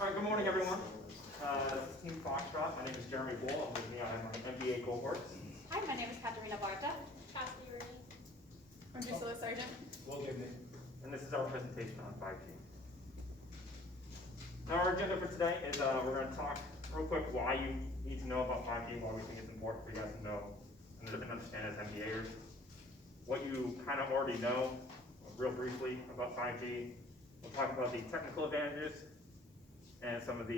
All right, good morning, everyone. This is Team Foxtrot. My name is Jeremy Bull. I'm with me. I have my MBA cohorts. Hi, my name is Katerina Barta. Cassie Rooney. I'm Drusilla Sargent. Will give me. And this is our presentation on 5G. Now, our agenda for today is we're going to talk real quick why you need to know about 5G, why we think it's important for you guys to know and understand as MBAers. What you kind of already know, real briefly, about 5G. We'll talk about the technical advantages and some of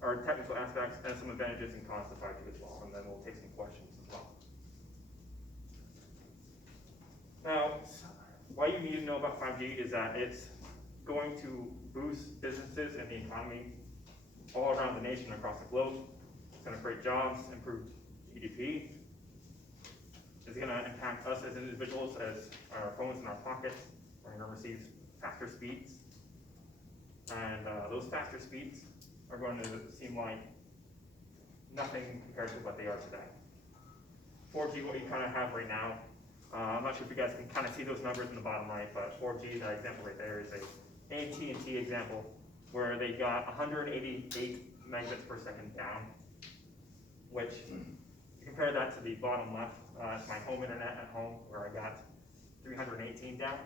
our technical aspects and some advantages and cons of 5G as well, and then we'll take some questions as well. Now, why you need to know about 5G is that it's going to boost businesses and the economy all around the nation, across the globe. It's going to create jobs, improve GDP. It's going to impact us as individuals, as our phones in our pockets. We're going to receive faster speeds. And those faster speeds are going to seem like nothing compared to what they are today. 4G, what you kind of have right now, I'm not sure if you guys can kind of see those numbers in the bottom right, but 4G, that example right there, is a AT&T example where they got 188 megabits per second down, which, you compare that to the bottom left, it's my home internet at home where I got 318 down.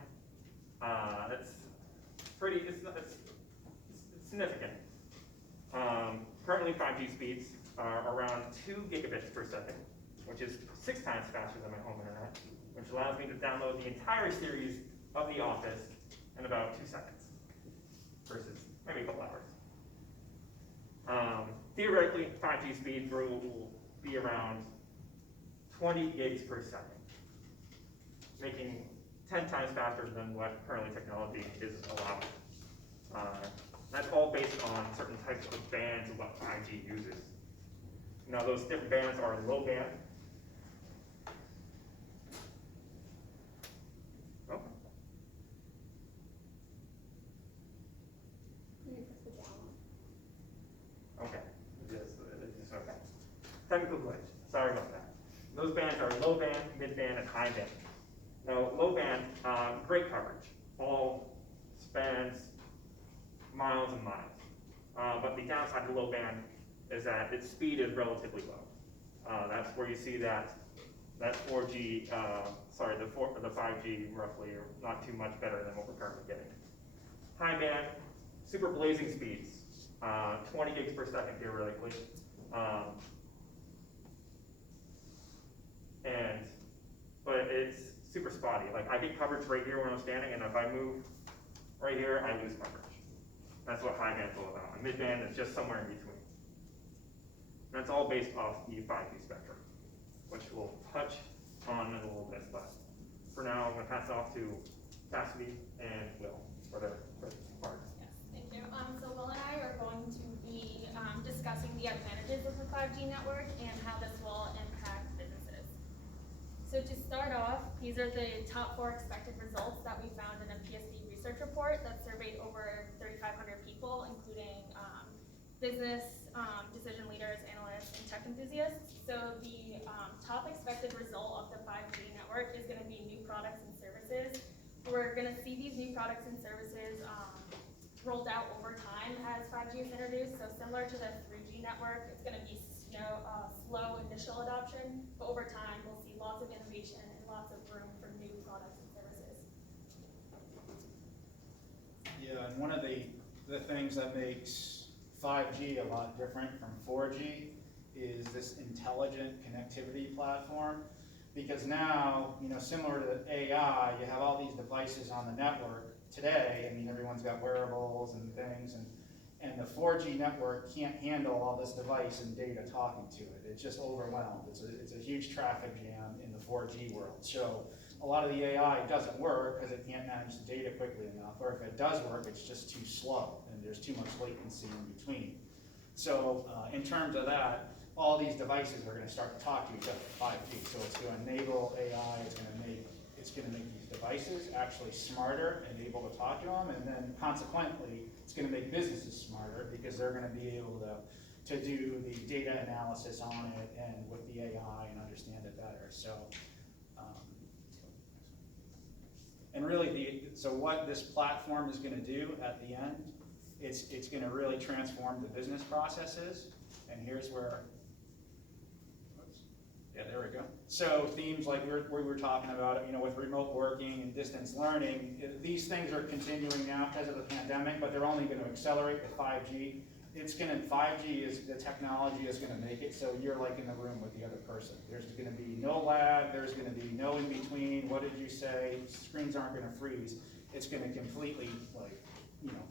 That's pretty, it's significant. Currently 5G speeds are around 2 gigabits per second, which is 6 times faster than my home internet, which allows me to download the entire series of The Office in about 2 seconds, versus maybe a couple hours. Theoretically, 5G speeds will be around 20 gigs per second, making 10 times faster than what currently technology is allowing. That's all based on certain types of bands of what 5G uses. Now, those different bands are low band. Oh. Okay. It's okay. Technical glitch. Sorry about that. Those bands are low band, mid band, and high band. Now, low band, great coverage. All spans miles and miles. But the downside of low band is that its speed is relatively low. That's where you see that 4G, the 5G roughly are not too much better than what we're currently getting. High band, super blazing speeds, 20 gigs per second theoretically. But it's super spotty. Like, I get coverage right here when I'm standing, and if I move right here, I lose coverage. That's what high band's all about. And mid band is just somewhere in between. That's all based off the 5G spectrum, which we'll touch on in a little bit. But for now, I'm going to pass it off to Cassidy and Will for their first part. Yes, thank you. So Will and I are going to be discussing the advantages of the 5G network and how this will impact businesses. So to start off, these are the top 4 expected results that we found in a PSD research report that surveyed over 3,500 people, including business, decision leaders, analysts, and tech enthusiasts. So the top expected result of the 5G network is going to be new products and services. We're going to see these new products and services rolled out over time as 5G is introduced. So similar to the 3G network, it's going to be slow initial adoption, but over time we'll see lots of innovation and lots of room for new products and services. Yeah, and one of the things that makes 5G a lot different from 4G is this intelligent connectivity platform. Because now, similar to AI, you have all these devices on the network today. I mean, everyone's got wearables and things, and the 4G network can't handle all this device and data talking to it. It's just overwhelmed. It's a huge traffic jam in the 4G world. So a lot of the AI doesn't work because it can't manage the data quickly enough, or if it does work, it's just too slow, and there's too much latency in between. So in terms of that, all these devices are going to start to talk to each other 5G. So it's going to enable AI, it's going to make these devices actually smarter and able to talk to them, and then consequently, it's going to make businesses smarter because they're going to be able to do the data analysis on it and with the AI and understand it better. So, and really, so what this platform is going to do at the end It's gonna really transform the business processes, and here's where, whoops, yeah, there we go. So themes like we were talking about, with remote working and distance learning, these things are continuing now because of the pandemic, but they're only gonna accelerate with 5G. 5G is, the technology is gonna make it so you're like in the room with the other person. There's gonna be no lag, there's gonna be no in between, what did you say, screens aren't gonna freeze. It's gonna completely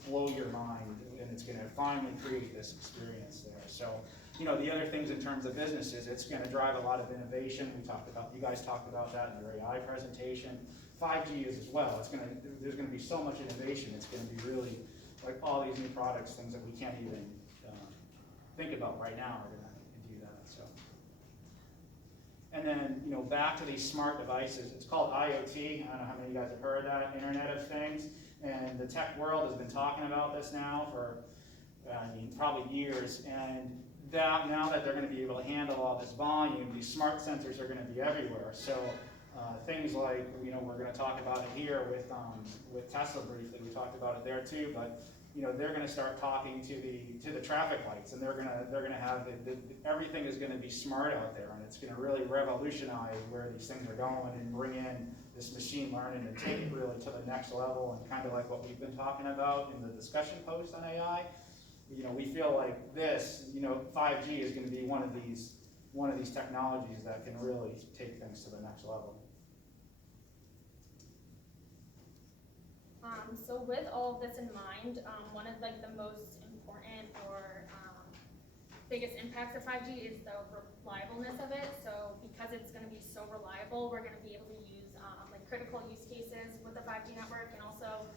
blow your mind, and it's gonna finally create this experience there. So, the other things in terms of businesses, it's gonna drive a lot of innovation. You guys talked about that in your AI presentation. 5G is as well. There's gonna be so much innovation. It's gonna be really, like all these new products, things that we can't even think about right now are gonna do that, so. And then, back to these smart devices, it's called IoT. I don't know how many of you guys have heard of that, Internet of Things. And the tech world has been talking about this now for, probably years. And now that they're gonna be able to handle all this volume, these smart sensors are gonna be everywhere. So things like, we're gonna talk about it here with Tesla briefly, we talked about it there too, but they're gonna start talking to the traffic lights, and they're gonna have, everything is gonna be smart out there, and it's gonna really revolutionize where these things are going and bring in this machine learning and take it really to the next level, and kind of like what we've been talking about in the discussion post on AI. We feel like this, 5G is gonna be one of these technologies that can really take things to the next level. So with all of this in mind, one of the most important or biggest impacts of 5G is the reliableness of it. So because it's going to be so reliable, we're going to be able to use critical use cases with the 5G network, and also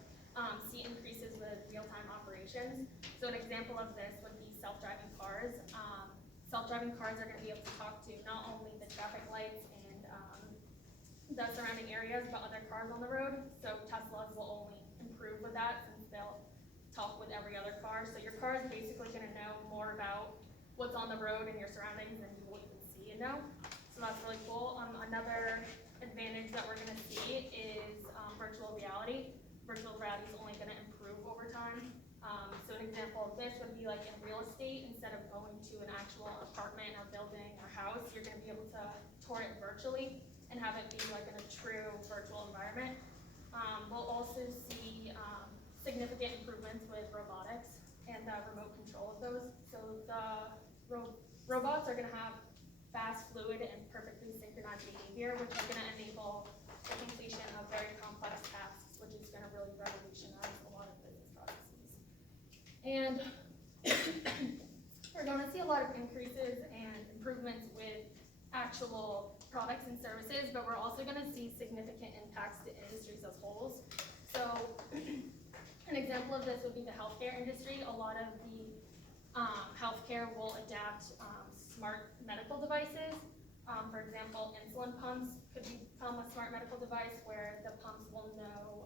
see increases with real-time operations. So an example of this would be self-driving cars. Self-driving cars are going to be able to talk to not only the traffic lights and the surrounding areas, but other cars on the road. So Teslas will only improve with that, since they'll talk with every other car. So your car is basically going to know more about what's on the road and your surroundings than you will even see and know. So that's really cool. Another advantage that we're going to see is virtual reality. Virtual reality is only going to improve over time. So an example of this would be like in real estate, instead of going to an actual apartment or building or house, you're going to be able to tour it virtually and have it be like in a true virtual environment. We'll also see significant improvements with robotics and the remote control of those. So the robots are going to have fast, fluid, and perfectly synchronized behavior, which is going to enable the completion of very complex tasks, which is going to really revolutionize a lot of business processes. And we're going to see a lot of increases and improvements with actual products and services, but we're also going to see significant impacts to industries as wholes. So an example of this would be the healthcare industry. A lot of the healthcare will adapt smart medical devices. For example, insulin pumps could become a smart medical device where the pumps will know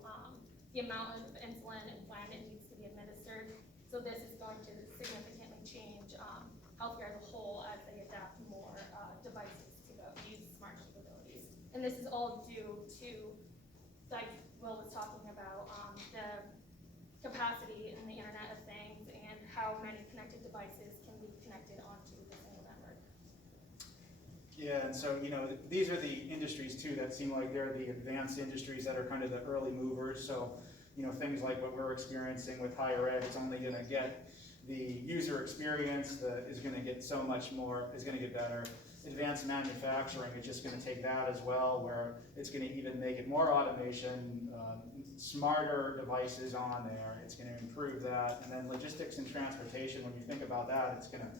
the amount of insulin and when it needs to be administered. So this is going to significantly change healthcare as a whole as they adapt more devices to use smart capabilities. And this is all due to, like Will was talking about, the capacity in the Internet of Things and how many connected devices can be connected onto the single network. Yeah, and so, these are the industries too that seem like they're the advanced industries that are kind of the early movers. So, things like what we're experiencing with higher ed, it's only gonna get the user experience is gonna get so much more, is gonna get better. Advanced manufacturing is just gonna take that as well, where it's gonna even make it more automation, smarter devices on there, it's gonna improve that. And then logistics and transportation, when you think about that, it's gonna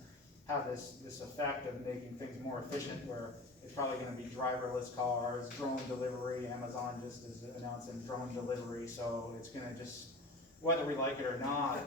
have this effect of making things more efficient, where it's probably gonna be driverless cars, drone delivery. Amazon just is announcing drone delivery, so it's gonna just, whether we like it or not,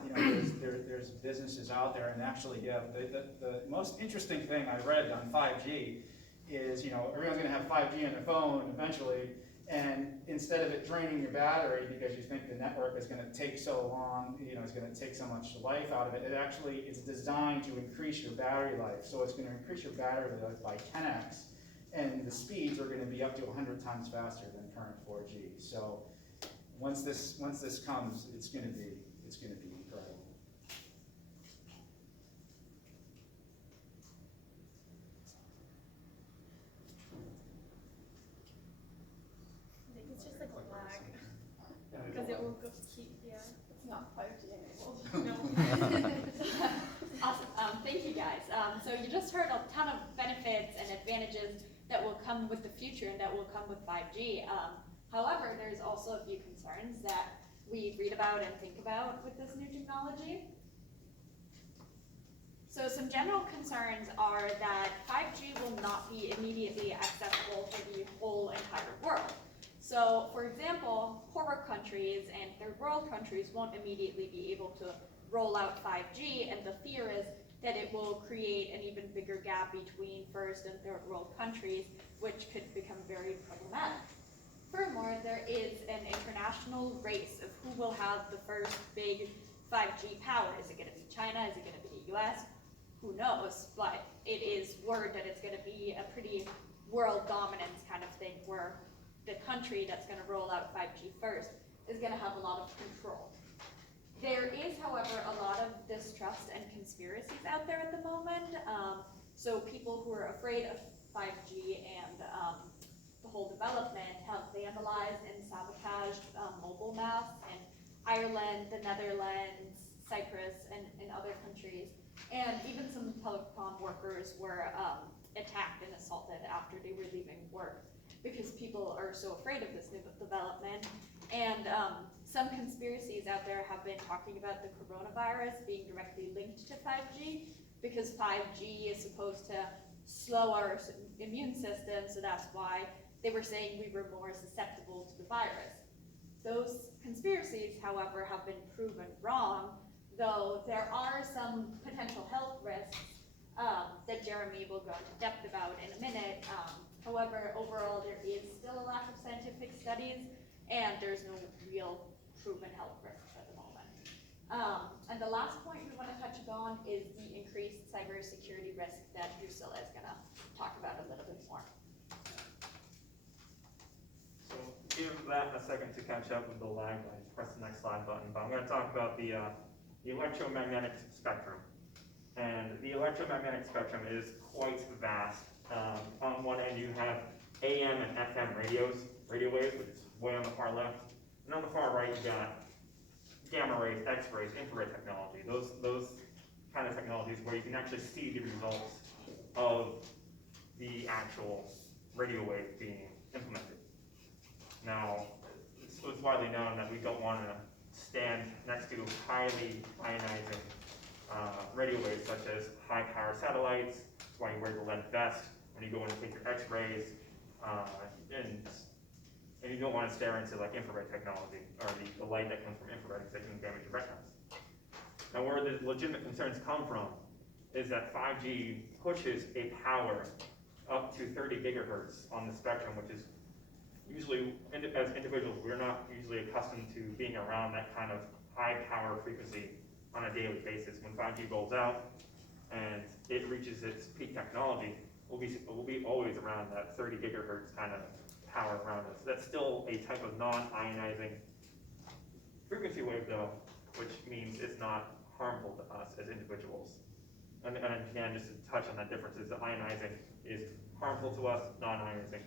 there's businesses out there. And actually, yeah, the most interesting thing I read on 5G is, everyone's gonna have 5G on their phone eventually, and instead of it draining your battery because you think the network is gonna take so long, it's gonna take so much life out of it, it actually is designed to increase your battery life. So it's gonna increase your battery life by 10x, and the speeds are gonna be up to 100 times faster than current 4G. So once this comes, it's gonna be incredible. you just heard a ton of benefits and advantages that will come with the future and that will come with 5G. However, there's also a few concerns that we read about and think about with this new technology. So some general concerns are that 5G will not be immediately accessible for the whole entire world. So, for example, poorer countries and third world countries won't immediately be able to roll out 5G, and the fear is that it will create an even bigger gap between first and third world countries, which could become very problematic. Furthermore, there is an international race of who will have the first big 5G power. Is it going to be China? Is it going to be the US? Who knows? But it is word that it's going to be a pretty world dominance kind of thing, where the country that's going to roll out 5G first is going to have a lot of control. There is, however, a lot of distrust and conspiracies out there at the moment. So people who are afraid of 5G and the whole development have vandalized and sabotaged mobile masts in Ireland, the Netherlands, Cyprus, and other countries. And even some telecom workers were attacked and assaulted after they were leaving work, because people are so afraid of this new development. And some conspiracies out there have been talking about the coronavirus being directly linked to 5G, because 5G is supposed to slow our immune system, so that's why they were saying we were more susceptible to the virus. Those conspiracies, however, have been proven wrong, though there are some potential health risks that Jeremy will go into depth about in a minute. However, overall, there is still a lack of scientific studies, and there's no real proven health risks at the moment. And the last point we want to touch on is the increased cybersecurity risk that Drusilla is going to talk about a little bit more. So give that a second to catch up with the lag. I press the next slide button, but I'm going to talk about the electromagnetic spectrum. And the electromagnetic spectrum is quite vast. On one end you have AM and FM radio waves, which is way on the far left. And on the far right you got gamma rays, X-rays, infrared technology. Those kind of technologies where you can actually see the results of the actual radio wave being implemented. Now, it's widely known that we don't want to stand next to highly ionizing radio waves, such as high-power satellites. That's why you wear the lead vest when you go in and take your X-rays, and you don't want to stare into like infrared technology, or the light that comes from infrared, because it can damage your retinas. Now, where the legitimate concerns come from is that 5G pushes a power up to 30 gigahertz on the spectrum, which is usually, as individuals, we're not usually accustomed to being around that kind of high power frequency on a daily basis. When 5G rolls out and it reaches its peak technology, we'll be always around that 30 gigahertz kind of power around us. That's still a type of non-ionizing frequency wave though, which means it's not harmful to us as individuals. And again, just to touch on that difference, is that ionizing is harmful to us, non-ionizing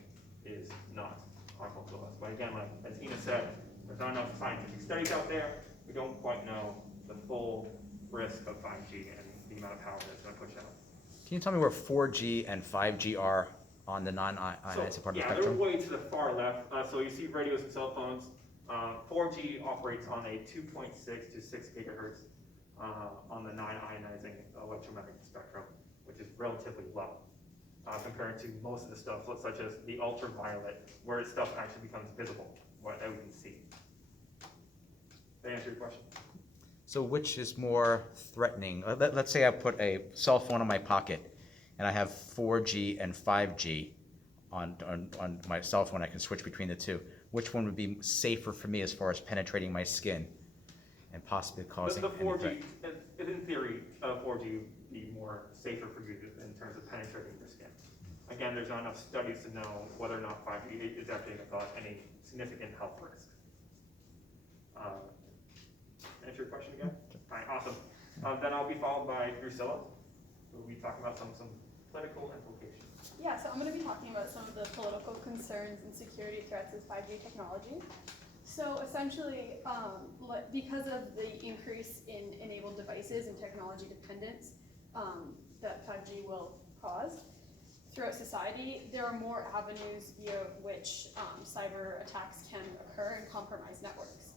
is not harmful to us. But again, like as Ina said, there's not enough scientific studies out there. We don't quite know the full risk of 5G and the amount of power that it's going to push out. Can you tell me where 4G and 5G are on the non-ionizing part of the Yeah, they're spectrum? way to the far left. So you see radios and cell phones. 4G operates on a 2.6 to 6 gigahertz on the non-ionizing electromagnetic spectrum, which is relatively low compared to most of the stuff, such as the ultraviolet, where stuff actually becomes visible, what we can see. Did I answer your question? So which is more threatening? Let's say I put a cell phone in my pocket and I have 4G and 5G on my cell phone. I can switch between the two. Which one would be safer for me as far as penetrating my skin and possibly causing The 4G, any in theory, 4G would be more safer for you in terms of penetrating your skin. Again, there's not enough studies to know whether or not 5G is actually going to cause any significant health risk. Answer your question again? All right, awesome. Then I'll be followed by Drusilla, who will be talking about some political implications. Yeah, so I'm going to be talking about some of the political concerns and security threats of 5G technology. So essentially, because of the increase in enabled devices and technology dependence, that 5G will cause throughout society, there are more avenues via which cyber attacks can occur and compromise networks.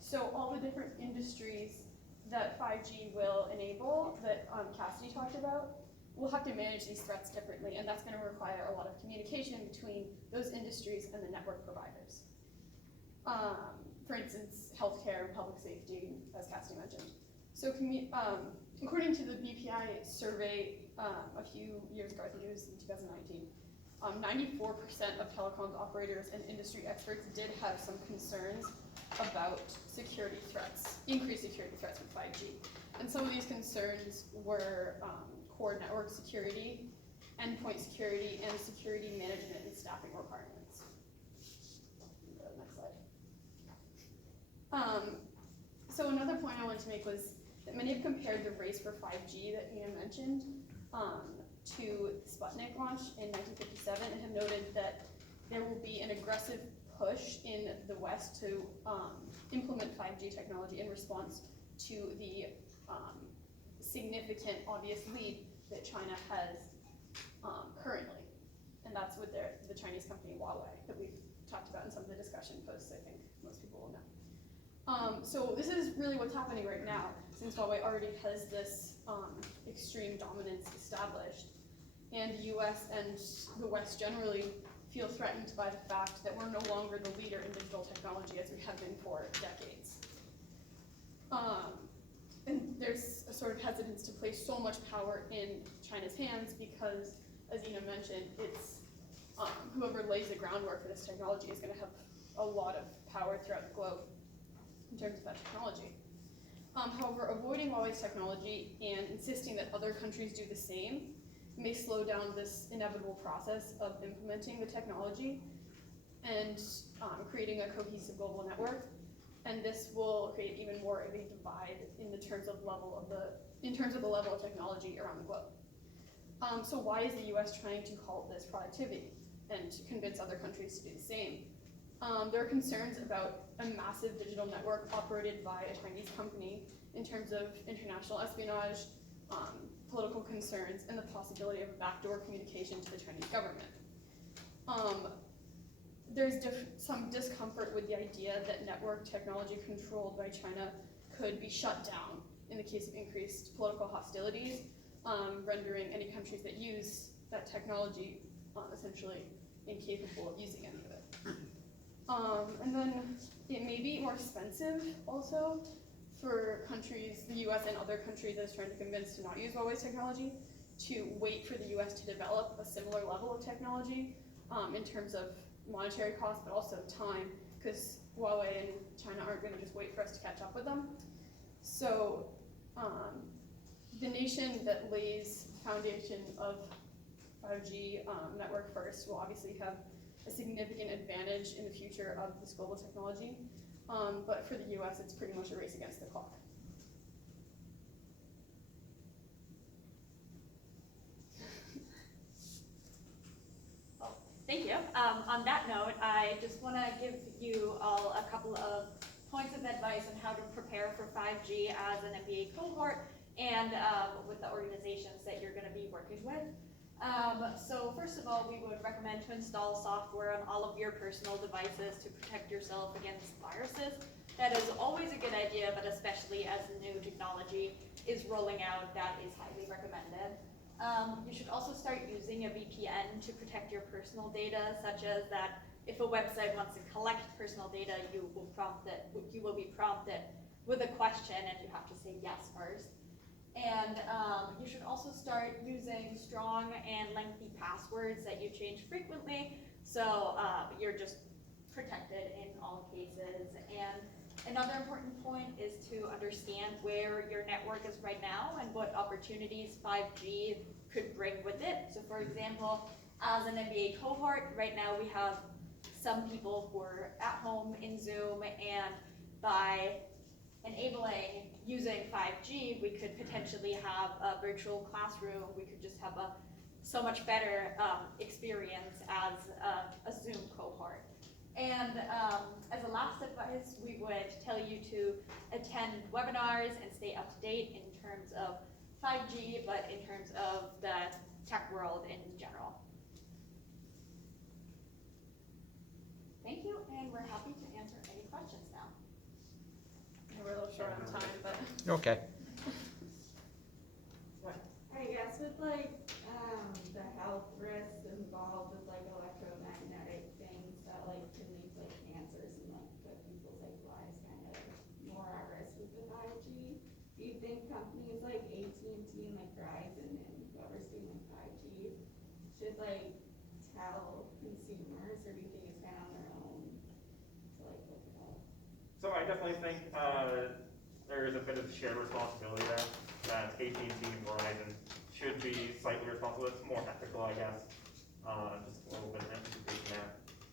So all the different industries that 5G will enable, that Cassidy talked about, will have to manage these threats differently, and that's going to require a lot of communication between those industries and the network providers. For instance, healthcare and public safety, as Cassidy mentioned. So according to the BPI survey a few years ago, I think it was in 2019, 94% of telecoms operators and industry experts did have some concerns about security threats, increased security threats with 5G. And some of these concerns were core network security, endpoint security, and security management and staffing requirements. Go to the next slide. So another point I wanted to make was that many have compared the race for 5G that Ian mentioned to Sputnik launch in 1957 and have noted that there will be an aggressive push in the West to implement 5G technology in response to the significant obvious lead that China has currently. And that's with the Chinese company Huawei that we've talked about in some of the discussion posts, I think most people will know. So this is really what's happening right now, since Huawei already has this extreme dominance established, and the US and the West generally feel threatened by the fact that we're no longer the leader in digital technology as we have been for decades. And there's a sort of hesitance to place so much power in China's hands because, as Ina mentioned, it's whoever lays the groundwork for this technology is going to have a lot of power throughout the globe in terms of that technology. However, avoiding Huawei's technology and insisting that other countries do the same may slow down this inevitable process of implementing the technology and creating a cohesive global network. And this will create even more of a divide in the terms of the level of technology around the globe. So why is the US trying to halt this productivity and to convince other countries to do the same? There are concerns about a massive digital network operated by a Chinese company in terms of international espionage, political concerns, and the possibility of a backdoor communication to the Chinese government. There's some discomfort with the idea that network technology controlled by China could be shut down in the case of increased political hostilities, rendering any countries that use that technology essentially incapable of using any of it. And then it may be more expensive also for countries, the US and other countries that's trying to convince to not use Huawei's technology, to wait for the US to develop a similar level of technology in terms of monetary cost, but also time, because Huawei and China aren't going to just wait for us to catch up with them. So the nation that lays the foundation of 5G network first will obviously have a significant advantage in the future of this global technology. But for the US, it's pretty much a race against the clock. Thank you. On that note, I just want to give you all a couple of points of advice on how to prepare for 5G as an MBA cohort and with the organizations that you're going to be working with. So first of all, we would recommend to install software on all of your personal devices to protect yourself against viruses. That is always a good idea, but especially as new technology is rolling out, that is highly recommended. You should also start using a VPN to protect your personal data, such as that if a website wants to collect personal data, you will be prompted with a question and you have to say yes first. And you should also start using strong and lengthy passwords that you change frequently, so you're just protected in all cases. And another important point is to understand where your network is right now and what opportunities 5G could bring with it. So for example, as an MBA cohort, right now we have some people who are at home in Zoom, and by enabling using 5G, we could potentially have a virtual classroom. We could just have a so much better experience as a Zoom cohort. And as a last advice, we would tell you to attend webinars and stay up to date in terms of 5G, but in terms of the tech world in general. Thank you, and we're happy to answer any questions now. We're a little short on time, but. Okay. I guess with like, the health risks involved with like electromagnetic things that like can lead to like cancers and like put people's like lives kind of more at risk with the 5G. Do you think companies like AT&T and like Verizon and whoever's doing like 5G should like tell consumers, or do you think it's kind of on their own to like look it up? So I definitely think, there is a bit of shared responsibility there, that AT&T and Verizon should be slightly responsible. It's more ethical, I guess. Just a little bit of implication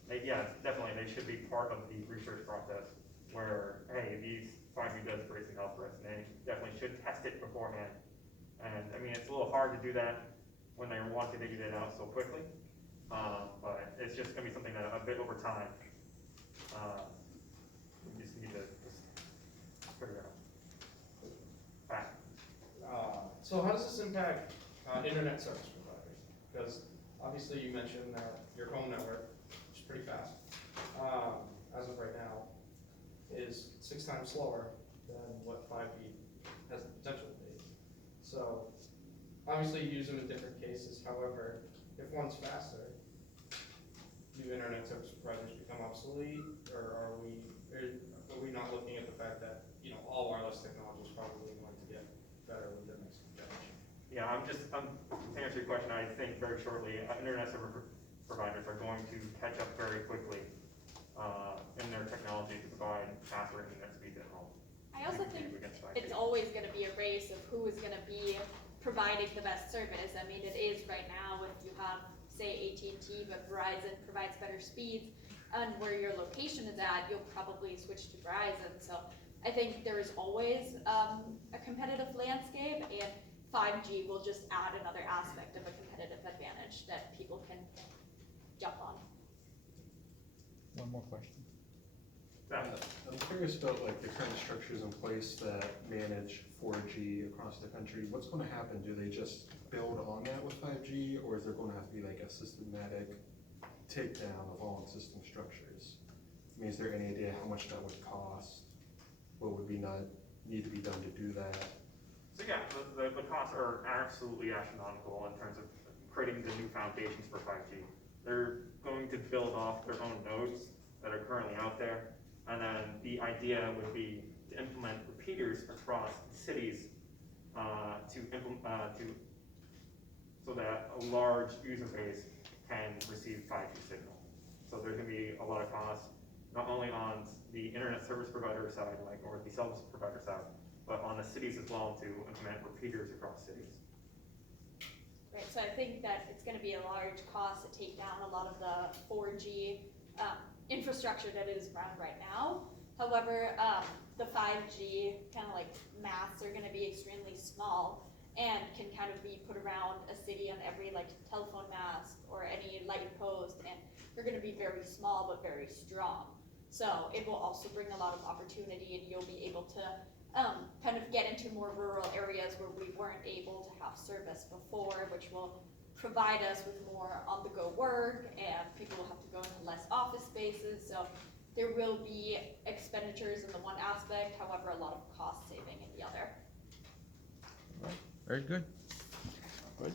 there. Definitely, they should be part of the research process where, hey, these 5G does create some health risks, and they definitely should test it beforehand. And I mean, it's a little hard to do that when they're wanting to get it out so quickly. But it's just gonna be something that a bit over time, we just need to just figure it out. Back. So how does this impact internet service providers? Because obviously you mentioned that your home network, which is pretty fast, as of right now, is 6 times slower than what 5G has the potential to be. So obviously you use them in different cases. However, if one's faster, do internet service providers become obsolete, or are we not looking at the fact that all wireless technology is probably going to get better with the next generation? Yeah, to answer your question, I think very shortly, internet service providers are going to catch up very quickly in their technology to provide faster internet speeds at home. I also think Against 5G. it's always gonna be a race of who is gonna be providing the best service. I mean, it is right now if you have, say, AT&T, but Verizon provides better speeds, and where your location is at, you'll probably switch to Verizon. So I think there is always a competitive landscape, and 5G will just add another aspect of a competitive advantage that people can jump on. One more question. I'm curious about like the current structures in place that manage 4G across the country. What's going to happen? Do they just build on that with 5G, or is there going to have to be like a systematic takedown of all existing structures? I mean, is there any idea how much that would cost? What would need to be done to do that? So yeah, the costs are absolutely astronomical in terms of creating the new foundations for 5G. They're going to build off their own nodes that are currently out there, and then the idea would be to implement repeaters across cities so that a large user base can receive 5G signal. So there's going to be a lot of costs, not only on the internet service provider side, or the service provider side, but on the cities as well, to implement repeaters across cities. Right, so I think that it's gonna be a large cost to take down a lot of the 4G infrastructure that is around right now. However, the 5G kind of like masts are gonna be extremely small and can kind of be put around a city on every like telephone mast or any light post, and they're gonna be very small but very strong. So it will also bring a lot of opportunity, and you'll be able to kind of get into more rural areas where we weren't able to have service before, which will provide us with more on-the-go work, and people will have to go into less office spaces. So there will be expenditures in the one aspect, however, a lot of cost saving in the other. Very good. Good.